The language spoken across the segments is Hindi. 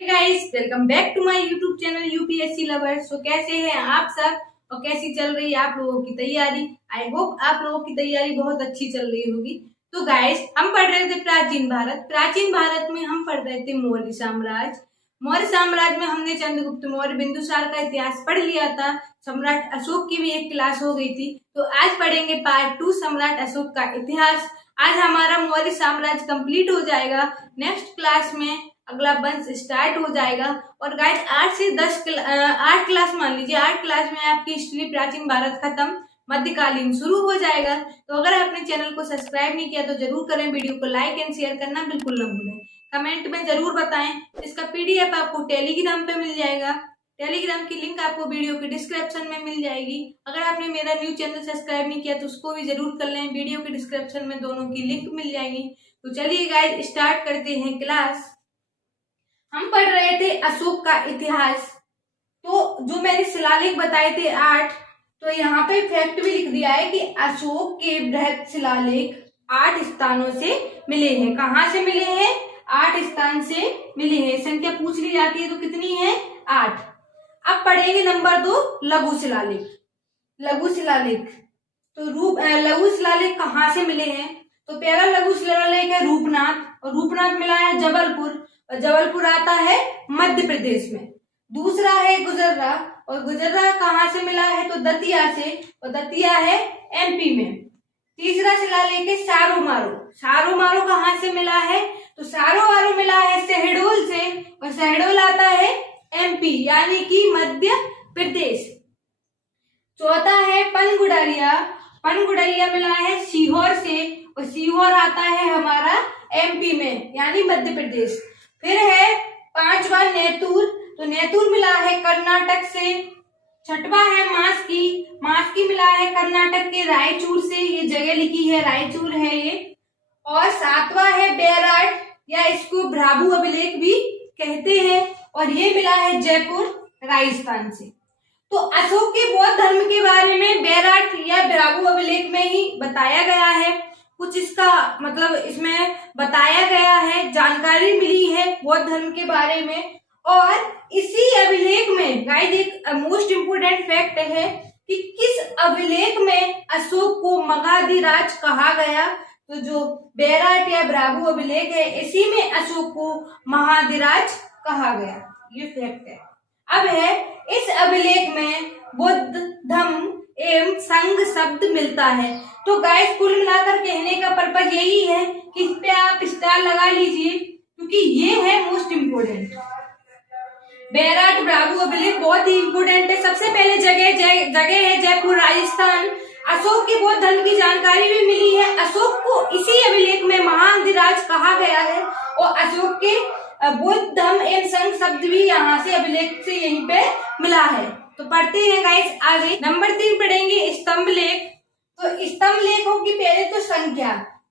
Guys, welcome back to my YouTube channel UPSC lovers. तो कैसे हैं आप सब और कैसी चल रही है आप लोगों की तैयारी। आई होप आप लोगों की तैयारी बहुत अच्छी चल रही होगी। तो गाइस, हम पढ़ रहे थे प्राचीन भारत। प्राचीन भारत में हम पढ़ रहे थे मौर्य साम्राज्य। मौर्य साम्राज्य में हमने चंद्रगुप्त मौर्य बिंदुसार का इतिहास पढ़ लिया था। सम्राट अशोक की भी एक क्लास हो गई थी। तो आज पढ़ेंगे पार्ट 2 सम्राट अशोक का इतिहास। आज हमारा मौर्य साम्राज्य कंप्लीट हो जाएगा। नेक्स्ट क्लास में अगला वंश स्टार्ट हो जाएगा। और गाइस 8 से 8 क्लास मान लीजिए, 8 क्लास में आपकी हिस्ट्री प्राचीन भारत खत्म, मध्यकालीन शुरू हो जाएगा। तो अगर आपने चैनल को सब्सक्राइब नहीं किया तो जरूर करें। वीडियो को लाइक एंड शेयर करना बिल्कुल न भूलें। कमेंट में जरूर बताएं। इसका पीडीएफ आपको टेलीग्राम पे मिल जाएगा। टेलीग्राम की लिंक आपको वीडियो के डिस्क्रिप्शन में मिल जाएगी। अगर आपने मेरा न्यू चैनल सब्सक्राइब नहीं किया तो उसको भी जरूर कर लें। वीडियो के डिस्क्रिप्शन में दोनों की लिंक मिल जाएगी। तो चलिए गाइस, स्टार्ट करते हैं क्लास। हम पढ़ रहे थे अशोक का इतिहास। तो जो मैंने शिलालेख बताए थे 8, तो यहाँ पे फैक्ट भी लिख दिया है कि अशोक के बृहद शिलालेख 8 स्थानों से मिले हैं। कहाँ से मिले हैं? 8 स्थान से मिले हैं। संख्या पूछ ली जाती है तो कितनी है? 8। अब पढ़ेंगे नंबर 2 लघु शिलालेख। लघु शिलालेख तो लघु शिलालेख कहाँ से मिले हैं? तो पहला लघु शिलालेख है रूपनाथ, और रूपनाथ मिला है जबलपुर, और जबलपुर आता है मध्य प्रदेश में। दूसरा है गुजर्रा, और गुजर्रा कहाँ से मिला है? तो दतिया से, और दतिया है एमपी में। तीसरा शिलालेख है सारोमारो। सारोमारो कहाँ से मिला है? तो सारोमारो मिला है शहडोल से, और शहडोल आता है एमपी यानी कि मध्य प्रदेश। चौथा है पनगुड़रिया। पनगुड़रिया मिला है सीहोर से, और सीहोर आता है हमारा एमपी में यानी मध्य प्रदेश। फिर है 5वां नेतूर। तो नेतूर मिला है कर्नाटक से। 6वां है मास्की। मास्की मिला है कर्नाटक के रायचूर से। ये जगह लिखी है, रायचूर है ये। और 7वां है बेराट, या इसको भ्राभु अभिलेख भी कहते हैं, और ये मिला है जयपुर राजस्थान से। तो अशोक के बौद्ध धर्म के बारे में बेराट या भ्राभु अभिलेख में ही बताया गया है। कुछ इसका मतलब इसमें बताया गया है, जानकारी मिली है बौद्ध धर्म के बारे में। और इसी अभिलेख में गाइस एक मोस्ट इम्पोर्टेंट फैक्ट है कि किस अभिलेख में अशोक को मगधाधिराज कहा गया। तो जो बेराट या भ्राभु अभिलेख है, इसी में अशोक को महाधिराज कहा गया। ये फैक्ट है। अब है इस अभिलेख में बुद्ध, धम्म एवं संघ शब्द मिलता है। तो गाइस कुल मिलाकर कहने का पर्पज यही है कि इस पे आप स्टार लगा लीजिए, क्योंकि ये है मोस्ट इम्पोर्टेंट। बेराट भ्राभु अभिलेख बहुत ही इम्पोर्टेंट है। सबसे पहले जगह है जयपुर राजस्थान। अशोक की बौद्ध धर्म की जानकारी भी मिली है। अशोक को इसी अभिलेख में महाधिराज कहा गया है, और अशोक के बुद्ध, धम्म एवं संघ शब्द भी यहाँ से अभिलेख से यहीं पे मिला है। तो पढ़ते हैं गाइस आगे। नंबर 3 पढ़ेंगे स्तंभ लेख। तो स्तंभ लेखों की पहले तो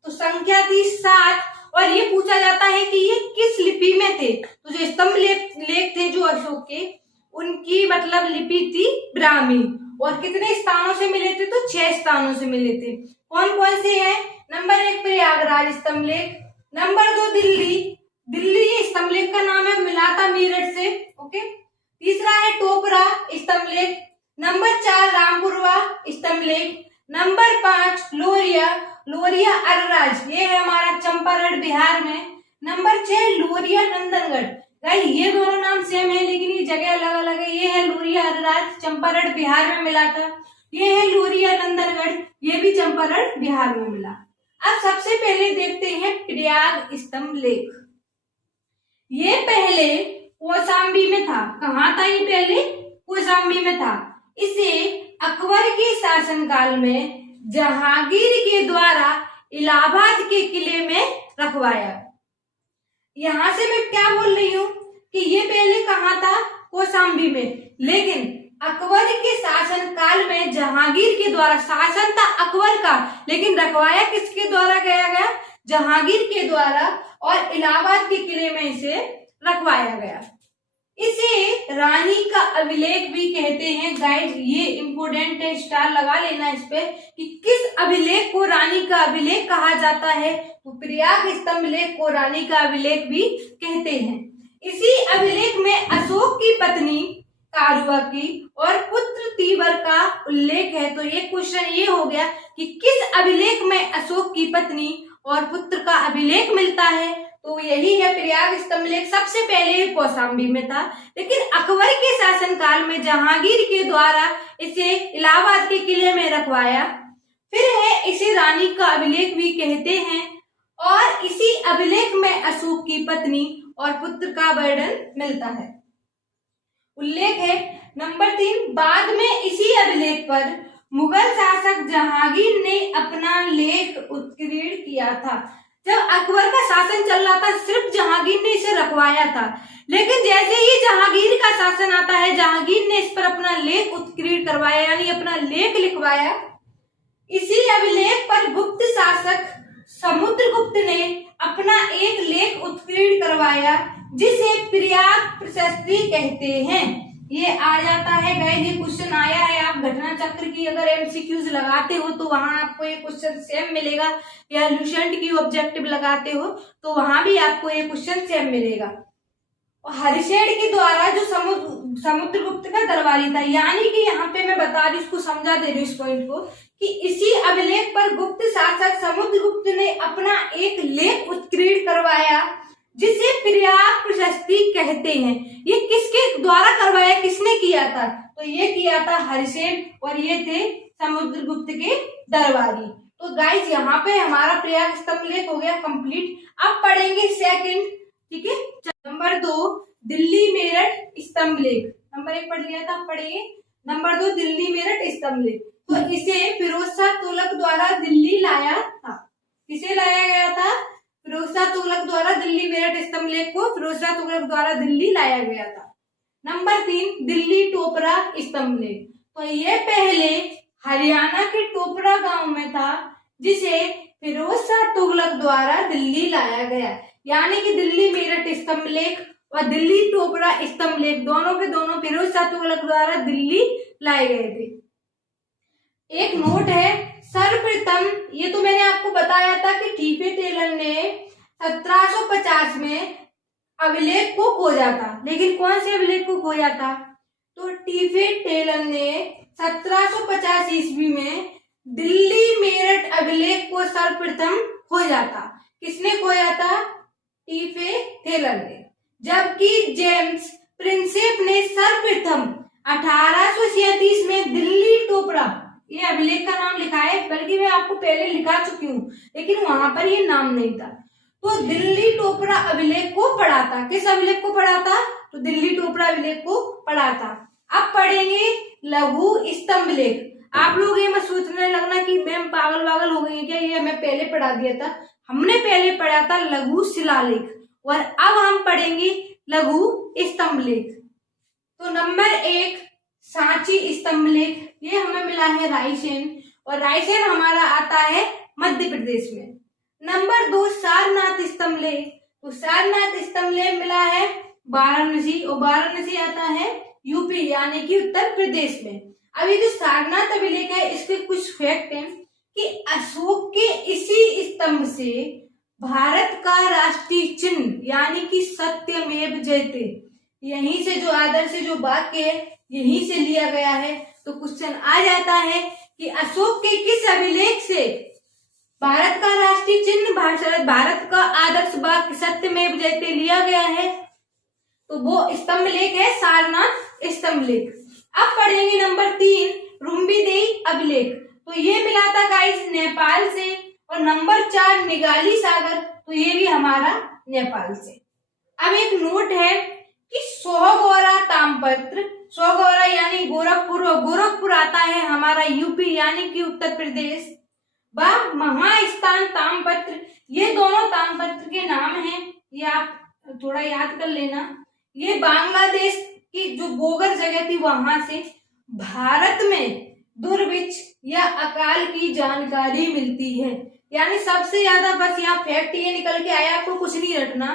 संख्या थी 7, और ये पूछा जाता है कि ये किस लिपि में थे। तो जो स्तंभ लेख थे जो अशोक के, उनकी मतलब लिपि थी ब्राह्मी। और कितने स्थानों से मिले थे? तो 6 स्थानों से मिले थे। कौन कौन से हैं? नंबर 1 प्रयागराज स्तंभ लेख। नंबर 2 दिल्ली स्तंभ लेख का नाम है, मिला था मेरठ से। ओके। तीसरा है टोपरा स्तंभ लेख। नंबर 4 रामपुरवा स्तंभ लेख। नंबर 5 लोरिया अरराज, ये है हमारा चंपारण बिहार में। नंबर 6 लोरिया नंदनगढ़। गाइस ये दोनों नाम सेम है लेकिन ये जगह अलग अलग है। ये है लोरिया अरराज, चंपारण बिहार में मिला था। ये है लोरिया नंदनगढ़, ये भी चंपारण बिहार में मिला। अब सबसे पहले देखते हैं प्रयाग स्तंभ लेख। ये पहले कौशाम्बी में था। कहाँ था ये पहले? कौशाम्बी में था। इसे अकबर के शासनकाल में जहांगीर के द्वारा इलाहाबाद के किले में रखवाया। यहाँ से मैं क्या बोल रही हूँ कि ये पहले कहाँ था? कौशाम्बी में, लेकिन अकबर के शासनकाल में जहांगीर के द्वारा, शासन था अकबर का लेकिन रखवाया किसके द्वारा गया? जहांगीर के द्वारा, और इलाहाबाद के किले में इसे रखवाया गया। इसे रानी का अभिलेख भी कहते हैं। गाइस ये इंपोर्टेंट है, स्टार लगा लेना इस पे कि किस अभिलेख को रानी का अभिलेख कहा जाता है। तो प्रयाग स्तंभ लेख को रानी का अभिलेख भी कहते हैं। इसी अभिलेख में अशोक की पत्नी कारुवकी और पुत्र तीवर का उल्लेख है। तो एक क्वेश्चन ये हो गया कि किस अभिलेख में अशोक की पत्नी और पुत्र का अभिलेख मिलता है, तो यही है प्रयाग स्तंभलेख। सबसे पहले कौशाम्बी में था, लेकिन अकबर के शासनकाल में जहांगीर के द्वारा इसे इलाहाबाद के किले में रखवाया। फिर है इसे रानी का अभिलेख भी कहते हैं, और इसी अभिलेख में अशोक की पत्नी और पुत्र का वर्णन मिलता है, उल्लेख है। नंबर 3, बाद में इसी अभिलेख पर मुगल शासक जहांगीर ने अपना लेख उत्कीर्ण किया था। जब अकबर का शासन चल रहा था, सिर्फ जहांगीर ने इसे रखवाया था, लेकिन जैसे ही जहांगीर का शासन आता है, जहांगीर ने इस पर अपना लेख उत्कीर्ण करवाया, यानी अपना लेख लिखवाया। इसी अभिलेख पर गुप्त शासक समुद्रगुप्त ने अपना एक लेख उत्कीर्ण करवाया, जिसे प्रयाग प्रशस्ति कहते हैं। ये आ जाता है गाइस, ये क्वेश्चन आया है। आप घटना चक्र की अगर एमसीक्यूज लगाते हो तो वहां आपको ये क्वेश्चन सेम मिलेगा, या लुसेंट की ऑब्जेक्टिव लगाते हो तो वहां भी आपको ये क्वेश्चन सेम मिलेगा। और हरिशेन के द्वारा जो समुद्रगुप्त का दरबारी था, यानी कि यहाँ पे मैं बता रही, इसको समझा दे रही हूँ इस पॉइंट को, कि इसी अभिलेख पर गुप्त शासक समुद्रगुप्त ने अपना एक लेख उत्कीर्ण करवाया, जिसे प्रयाग प्रशस्ति कहते हैं। ये किसके द्वारा करवाया, किसने किया था, तो ये किया था हरिसेन, और ये थे समुद्रगुप्त के दरबारी। तो गाइज यहाँ पे हमारा प्रयाग स्तंभलेख हो गया कंप्लीट। अब पढ़ेंगे सेकंड, ठीक है। नंबर 2 दिल्ली मेरठ स्तंभलेख। नंबर 1 पढ़ लिया था, पढ़िए। नंबर 2 दिल्ली मेरठ स्तंभलेख। तो इसे फिरोज शाह तुगलक द्वारा दिल्ली लाया था। किसे लाया गया था, फिरोज शाह तुगलक द्वारा दिल्ली मेरठ स्तंभलेख को फिरोज शाह तुगलक द्वारा दिल्ली लाया गया था। नंबर 3 दिल्ली टोपरा स्तंभलेख। तो ये पहले हरियाणा के टोपरा गांव में था, जिसे फिरोज शाह तुगलक द्वारा दिल्ली लाया गया, यानी कि दिल्ली मेरठ स्तंभलेख और दिल्ली टोपरा स्तंभलेख दोनों के दोनों फिरोज शाह तुगलक द्वारा दिल्ली लाए गए थे। एक नोट है, सर्वप्रथम, ये तो मैंने आपको बताया था कि टीपे टेलर ने 1750 में अभिलेख को खोजा था, लेकिन कौन से अभिलेख को खोजा था, तो टीपे टेलर ने 1750 ईस्वी में दिल्ली मेरठ अभिलेख को सर्वप्रथम खोजा था। किसने खोजा था, टीपे टेलर ने। जबकि जेम्स प्रिंसेप ने सर्वप्रथम 1837 में दिल्ली टोपरा, ये अभिलेख का नाम लिखा है, बल्कि मैं आपको पहले लिखा चुकी हूँ, लेकिन वहां पर ये नाम नहीं था, तो दिल्ली टोपरा अभिलेख को पढ़ा था। किस अभिलेख को पढ़ा था, तो दिल्ली टोपरा अभिलेख को पढ़ा था। अब पढ़ेंगे लघु स्तंभलेख। आप लोग ये मत सोचने लगना कि मैम पागल वागल हो गई है क्या, ये मैं पहले पढ़ा दिया था। हमने पहले पढ़ा था लघु शिलालेख, और अब हम पढ़ेंगे लघु स्तंभलेख। तो नंबर 1 सांची स्तंभलेख, ये हमें मिला है रायसेन, और रायसेन हमारा आता है मध्य प्रदेश में। नंबर 2 सारनाथ स्तंभलेख, तो सारनाथ स्तंभलेख मिला है वाराणसी, और वाराणसी आता है यूपी यानी कि उत्तर प्रदेश में। अब ये जो सारनाथ अभिलेख है, इसके कुछ फैक्ट हैं कि अशोक के इसी स्तंभ से भारत का राष्ट्रीय चिन्ह यानी कि सत्यमेव जयते, यहीं से जो आदर्श जो वाक्य है यहीं से लिया गया है। तो क्वेश्चन आ जाता है कि अशोक के किस अभिलेख से भारत का राष्ट्रीय चिन्ह, भारत का आदर्श वाक्य सत्यमेव जयते लिया गया है, तो वो स्तंभलेख है सारनाथ स्तंभलेख। अब पढ़ेंगे नंबर 3 रुम्बीदेई अभिलेख। तो ये मिला था गाइस नेपाल से, और नंबर 4 निगाली सागर, तो ये भी हमारा नेपाल से। अब एक नोट है कि सोहगौरा ताम्रपत्र, सोहगौरा यानी गोरखपुर, और गोरखपुर आता है हमारा यूपी यानी कि उत्तर प्रदेश। व महास्थान ताम्रपत्र, ये दोनों ताम्रपत्र के नाम हैं, ये आप थोड़ा याद कर लेना। ये बांग्लादेश की जो गोगर जगह थी वहां से भारत में दुर्भिक्ष या अकाल की जानकारी मिलती है। यानी सबसे ज्यादा, बस यहाँ फैक्ट ये निकल के आया, आपको कुछ नहीं रटना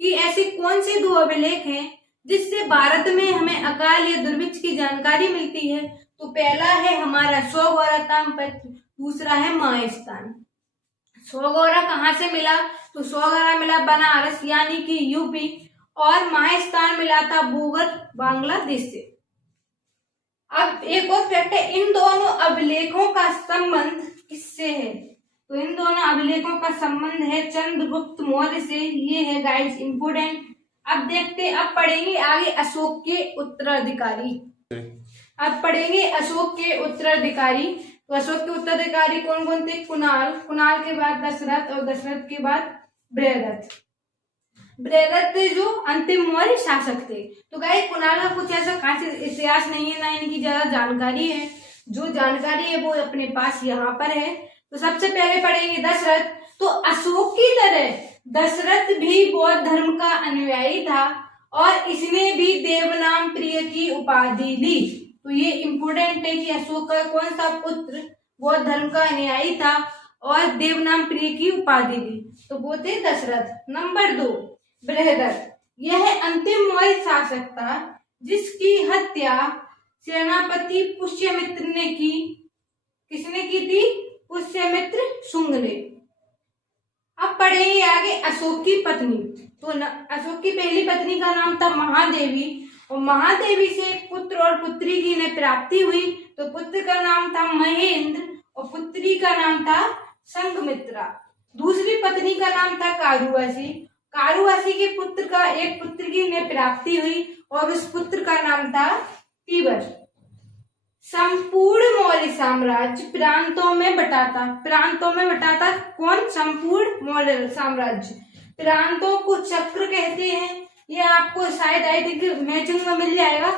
कि ऐसे कौन से 2 अभिलेख हैं जिससे भारत में हमें अकाल या दुर्भिक्ष की जानकारी मिलती है। तो पहला है हमारा सोहगौरा ताम्रपत्र, दूसरा है महास्थान। सोहगौरा कहाँ से मिला, तो सोहगौरा मिला बनारस यानी कि यूपी, और महास्थान मिला था बोगर बांग्लादेश से। अब एक और फैक्ट है, इन दोनों अभिलेखों का संबंध किससे है? तो इन दोनों अभिलेखों का संबंध है चंद्रगुप्त मौर्य से। ये है गाइस इंपोर्टेंट। अब देखते, अब पढ़ेंगे आगे अशोक के उत्तराधिकारी। अब पढ़ेंगे अशोक के उत्तराधिकारी। तो अशोक के उत्तराधिकारी कौन कौन थे? कुणाल, कुणाल के बाद दशरथ और दशरथ के बाद बृहदत्त। बृहदत्त जो अंतिम मौर्य शासक थे। तो गाइस कुणाल का कुछ ऐसा खास इतिहास नहीं है, ना इनकी ज्यादा जानकारी है। जो जानकारी है वो अपने पास यहाँ पर है। तो सबसे पहले पढ़ेंगे दशरथ। तो अशोक की तरह दशरथ भी बौद्ध धर्म का अनुयायी था और इसने भी देवनाम प्रिय की उपाधि ली। तो ये इंपोर्टेंट है कि अशोक का कौन सा पुत्र बौद्ध धर्म का अनुयायी था और देवनाम प्रिय की उपाधि ली, तो वो थे दशरथ। नंबर 2 बृहदत्त। यह अंतिम मौर्य शासक था जिसकी हत्या सेनापति पुष्यमित्र ने की। किसने की थी? पुष्यमित्र शुंग ने। अब पढ़ेंगे आगे अशोक की पत्नी। तो अशोक की पहली पत्नी का नाम था महादेवी और महादेवी से पुत्र और पुत्री की ने प्राप्ति हुई। तो पुत्र का नाम था महेंद्र और पुत्री का नाम था संघमित्रा। दूसरी पत्नी का नाम था कारुवासी। कारुवासी के पुत्र का एक पुत्र की ने प्राप्ति हुई और उस पुत्र का नाम था तीबर। संपूर्ण मौर्य साम्राज्य प्रांतों में बटाता। प्रांतों में बटाता कौन? संपूर्ण मौर्य साम्राज्य। प्रांतों को चक्र कहते हैं। ये आपको शायद आई थिंक मैचिंग में मिल जाएगा।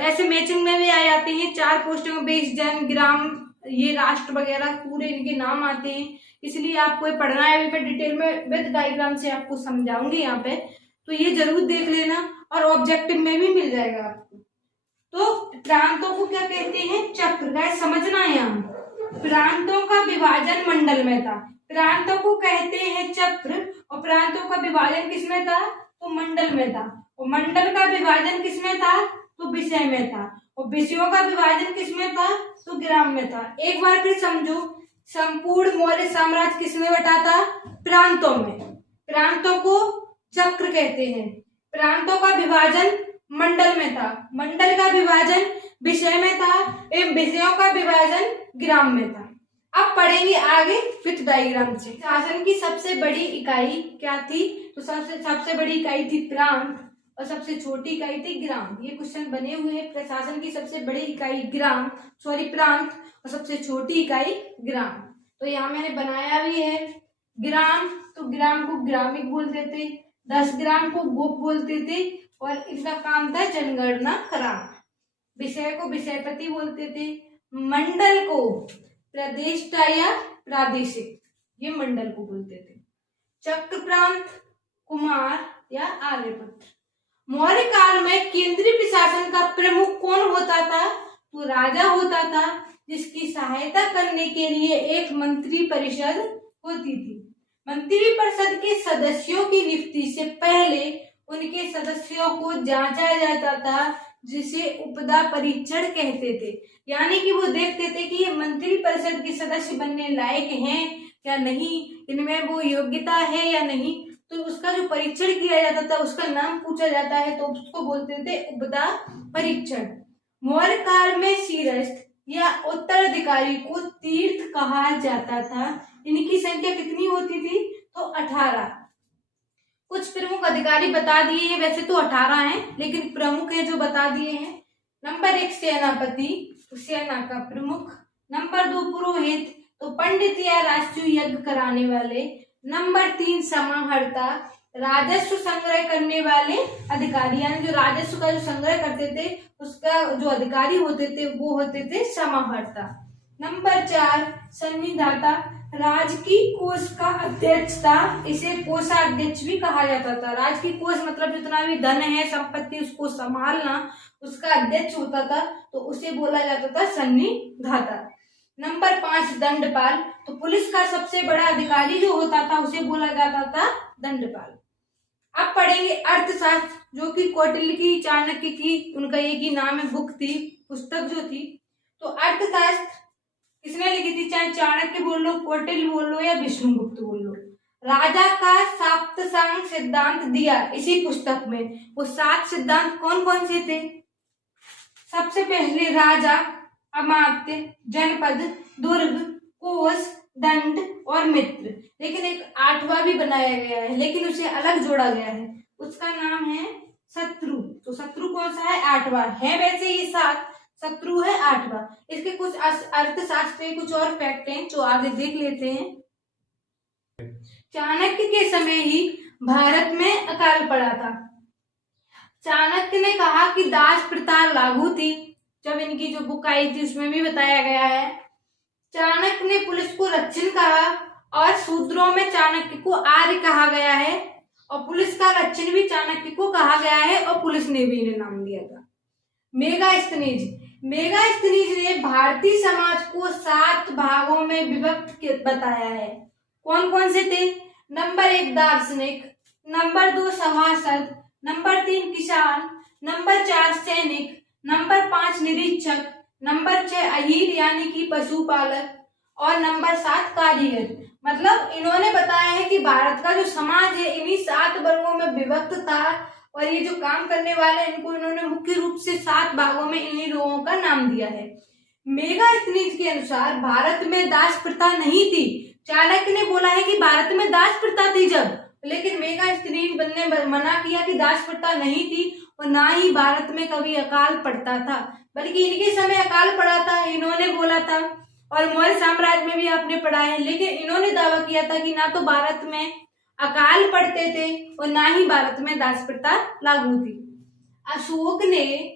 ऐसे मैचिंग में भी आ जाते हैं 4 पोस्टों में, बेस, जन, ग्राम, ये राष्ट्र वगैरह पूरे इनके नाम आते हैं। इसलिए आपको ये पढ़ना है। अभी मैं डिटेल में विद डायग्राम से आपको समझाऊंगी यहाँ पे, तो ये जरूर देख लेना और ऑब्जेक्टिव में भी मिल जाएगा आपको। तो प्रांतों को क्या कहते हैं? चक्र। गाइस समझना है, यहाँ प्रांतों का विभाजन मंडल में था। प्रांतों को कहते हैं चक्र और प्रांतों का विभाजन किसमें था? तो मंडल में था। और मंडल का विभाजन किसमें था? तो विषय में था। और विषयों का विभाजन किसमें था? तो ग्राम में था। एक बार फिर समझो, संपूर्ण मौर्य साम्राज्य किसमें बटा था? प्रांतों में। प्रांतों को चक्र कहते हैं। प्रांतों का विभाजन मंडल में था। मंडल का विभाजन विषय में था एवं विषयों का विभाजन ग्राम में था। अब पढ़ेंगे आगे फिफ्थ डायग्राम से। शासन की सबसे बड़ी इकाई क्या थी? तो सबसे बड़ी इकाई थी प्रांत और सबसे छोटी इकाई थी ग्राम। ये क्वेश्चन बने हुए हैं। प्रशासन की सबसे बड़ी इकाई प्रांत और सबसे छोटी इकाई ग्राम। तो यहाँ मैंने बनाया भी है ग्राम। तो ग्राम को ग्रामिक बोलते थे, 10 ग्राम को गोप बोलते थे और इनका काम था जनगणना कराना। विषय को विषयपति बोलते थे। मंडल को प्रदेष्टा या प्रादेशिक, ये मंडल को बोलते थे। चक्र प्रांत, कुमार या आर्यपुत्र। मौर्य काल में केंद्रीय प्रशासन का प्रमुख कौन होता था? तो राजा होता था, जिसकी सहायता करने के लिए एक मंत्री परिषद होती थी। मंत्री परिषद के सदस्यों की नियुक्ति से पहले उनके सदस्यों को जांचा जाता था, जिसे उपदा परीक्षण कहते थे। यानी कि वो देखते थे कि ये मंत्री परिषद के सदस्य बनने लायक हैं या नहीं, इनमें वो योग्यता है या नहीं। तो उसका जो परीक्षण किया जाता था, उसका नाम पूछा जाता है, तो उसको बोलते थे उपदा परीक्षण। मौर्य काल में शीर्षस्थ या उत्तराधिकारी को तीर्थ कहा जाता था। इनकी संख्या कितनी होती थी? तो 18। कुछ प्रमुख अधिकारी बता दिए हैं, वैसे तो 18 हैं, लेकिन प्रमुख है जो बता दिए हैं। नंबर 1 सेनापति, सेना का प्रमुख। नंबर 2 पुरोहित, तो पंडित या राष्ट्रीय यज्ञ कराने वाले। नंबर 3 समाहर्ता, राजस्व संग्रह करने वाले अधिकारी, यानी जो राजस्व का जो संग्रह करते थे उसका जो अधिकारी होते थे वो होते थे समाहर्ता। नंबर 4 सन्निधाता, राजकीय कोष का अध्यक्ष था, इसे कोषाध्यक्ष भी कहा जाता था। राजकीय कोष मतलब जितना भी धन है, संपत्ति, उसको संभालना, उसका अध्यक्ष होता था, तो उसे बोला जाता था सन्निधाता। नंबर 5 दंडपाल, तो पुलिस का सबसे बड़ा अधिकारी जो होता था उसे बोला जाता था दंडपाल। अब पढ़ेंगे अर्थशास्त्र, जो कि कौटिल्य की, चाणक्य की, उनका एक ही नाम है, बुक थी, पुस्तक जो थी। तो अर्थशास्त्र किसने लिखी थी? चाहे चाणक्य बोल लो, कौटिल्य बोल लो या विष्णुगुप्त बोल लो। राजा का सप्तसांग सिद्धांत दिया इसी पुस्तक में। वो 7 सिद्धांत कौन कौन से थे? सबसे पहले राजा, अमात्य, जनपद, दुर्ग, कोष, दंड और मित्र। लेकिन एक 8वां भी बनाया गया है, लेकिन उसे अलग जोड़ा गया है, उसका नाम है शत्रु। तो शत्रु कौन सा है? 8वां है। वैसे ये 7, शत्रु है 8वां। इसके कुछ अर्थशास्त्र, कुछ और फैक्ट हैं जो आगे देख लेते हैं। चाणक्य के समय ही भारत में अकाल पड़ा था। चाणक्य ने कहा कि दास प्रथा लागू थी। जब इनकी जो बुक आई थी उसमें भी बताया गया है। चाणक्य ने पुलिस को रक्षण कहा और सूत्रों में चाणक्य को आर्य कहा गया है और पुलिस का रक्षण भी चाणक्य को कहा गया है और पुलिस ने भी इन्हें नाम दिया था। मेगास्थनीज ने भारतीय समाज को 7 भागों में विभक्त बताया है। कौन कौन से थे? नंबर 1 दार्शनिक, नंबर 2 सभासद, नंबर 3 किसान, नंबर 4 सैनिक, नंबर 5 निरीक्षक, नंबर 6 अहीर यानी कि पशुपालक और नंबर 7 कारीगर। मतलब इन्होंने बताया है कि भारत का जो समाज है इन्हीं 7 वर्गों में विभक्त था और ये जो काम करने वाले इनको इन्होंने मुख्य रूप से 7 भागों में इन्हीं लोगों का नाम दिया है। मेगास्थनीज के अनुसार भारत में दास प्रथा नहीं थी। चाणक्य ने बोला है कि भारत में दास प्रथा थी जब, लेकिन मेगास्थनीज ने मना किया कि दास प्रथा नहीं थी और ना ही भारत में कभी अकाल पड़ता था, बल्कि इनके समय अकाल पड़ा था, इन्होंने बोला था। और मौर्य साम्राज्य में भी आपने पढ़ा है, लेकिन इन्होंने दावा किया था कि ना तो भारत में अकाल पड़ते थे और ना ही भारत में दास प्रथा लागू थी। अशोक ने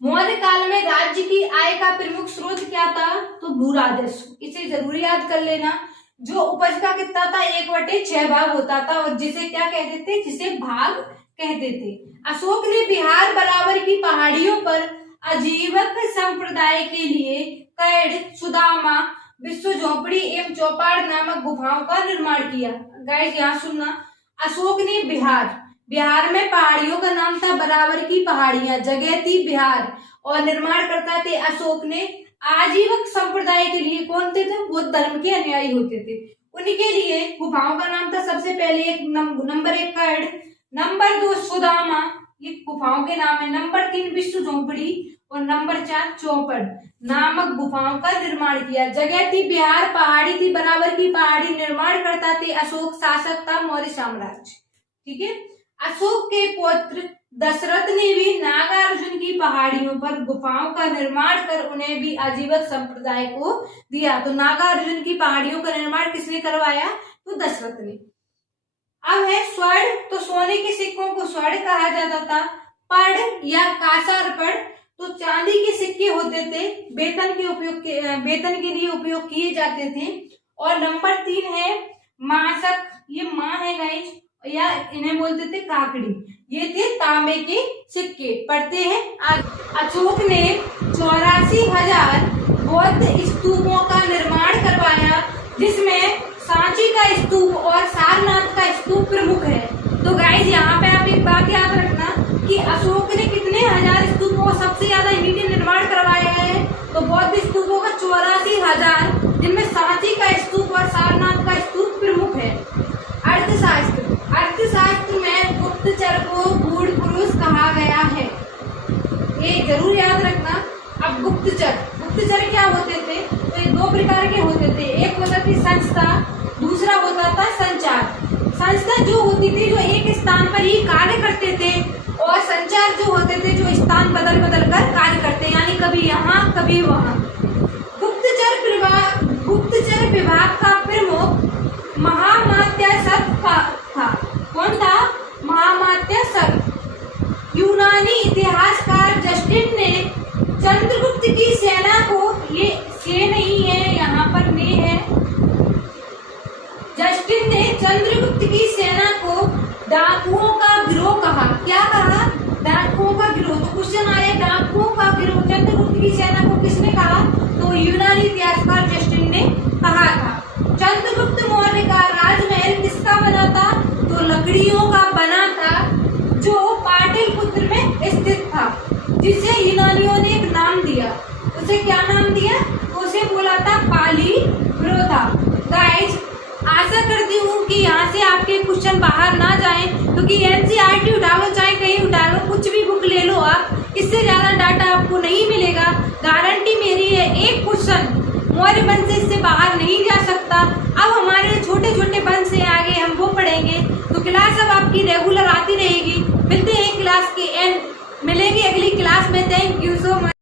मौर्य काल में राज्य की आय का प्रमुख स्रोत क्या था? तो भू राजस्व। इसे जरूर याद कर लेना। जो उपज का कितना था? 1/6 भाग होता था और जिसे क्या कहते थे? जिसे भाग कहते थे। अशोक ने बिहार बराबर की पहाड़ियों पर आजीवक संप्रदाय के लिए कैड, सुदामा, विश्व झोपड़ी एवं चौपाड़ नामक गुफाओं का निर्माण किया। गाइस यहाँ सुनना, अशोक ने बिहार में पहाड़ियों का नाम था बराबर की पहाड़ियां, जगह थी बिहार, और निर्माण करता थे अशोक ने आजीवक संप्रदाय के लिए। कौन थे? बौद्ध धर्म के अनुयायी होते थे, उनके लिए गुफाओं का नाम था सबसे पहले नंबर 1 कैड, नंबर 2 सुदामा, ये गुफाओं के नाम है, नंबर 3 विश्व झोपड़ी और नंबर 4 चौपड़ नामक गुफाओं का निर्माण किया। जगह थी बिहार, पहाड़ी थी बराबर की पहाड़ी, निर्माण करता थे अशोक, शासक था मौर्य साम्राज्य। ठीक है। अशोक के पौत्र दशरथ ने भी नागार्जुन की पहाड़ियों पर गुफाओं का निर्माण कर उन्हें भी आजीवक संप्रदाय को दिया। तो नागार्जुन की पहाड़ियों का निर्माण किसने करवाया? तो दशरथ ने। अब है स्वर्ण। तो सोने के सिक्कों को स्वर्ण कहा जाता था। पढ़ या कासारपढ़ तो चांदी के सिक्के होते थे, वेतन के लिए उपयोग किए जाते थे। और नंबर 3 है मासक, ये माँ है गाइस, या इन्हें बोलते थे काकड़ी, ये थे तांबे के सिक्के। पढ़ते हैं। अशोक ने 84,000 बौद्ध स्तूपों का निर्माण करवाया, जिसमें सांची का स्तूप और सारनाथ का स्तूप प्रमुख है। तो गाइस यहाँ पे आप एक बात याद रखना कि अशोक ने कितने हजार स्तूपों को सबसे ज्यादा इन्हीं ने निर्माण करवाया है। तो बौद्ध स्तूपों का 84,000, जिनमें सांची का स्तूप और सारनाथ का स्तूप प्रमुख है। अर्थशास्त्र में गुप्तचर को गूढ़ पुरुष कहा गया है, ये जरूर याद रखना। अब गुप्तचर क्या होते थे? तो ये 2 प्रकार के होते थे। एक होता थी संस्था, दूसरा होता था संचार। संस्था जो होती थी जो एक स्थान पर ही कार्य करते थे, और संचार जो होते थे जो स्थान बदल बदल कर कार्य करते, यानी कभी यहाँ कभी वहाँ। गुप्तचर विभाग का प्रमुख महामात्यासक था। कौन था? महामात्यासक। यूनानी इतिहासकार जस्टिन ने चंद्रगुप्त की सेना को, ये से नहीं है यहाँ पर ने है, जस्टिन ने चंद्रगुप्त की सेना को डाकुओं का गिरोह कहा। क्या कहा? डाकुओं का गिरोह। तो क्वेश्चन आया डाकुओं का गिरोह चंद्रगुप्त की सेना को किसने कहा? तो यूनानी इतिहासकार जस्टिन ने कहा था। चंद्रगुप्त मौर्य का राजमहल किसका बना था? तो लकड़ियों का बना था, जो पाटलिपुत्र में स्थित था, जिसे यूनानियों ने एक नाम दिया। उसे क्या नाम दिया? उसे बोला था पाली ब्रोथा। गाइस आशा करती हूँ कि यहाँ से आपके क्वेश्चन बाहर ना जाएं, क्योंकि एनसीईआरटी उठा लो चाहे कहीं उठा लो, कुछ भी बुक ले लो आप, इससे ज्यादा डाटा आपको नहीं मिलेगा। गारंटी मेरी है, एक क्वेश्चन मौर्य वंश से इससे बाहर नहीं जा सकता। अब हमारे छोटे छोटे वंश से आगे हम वो पढ़ेंगे, तो क्लास अब आपकी रेगुलर आती रहेगी। मिलते हैं क्लास के एंड, मिलेंगे अगली क्लास में। Thank you so much.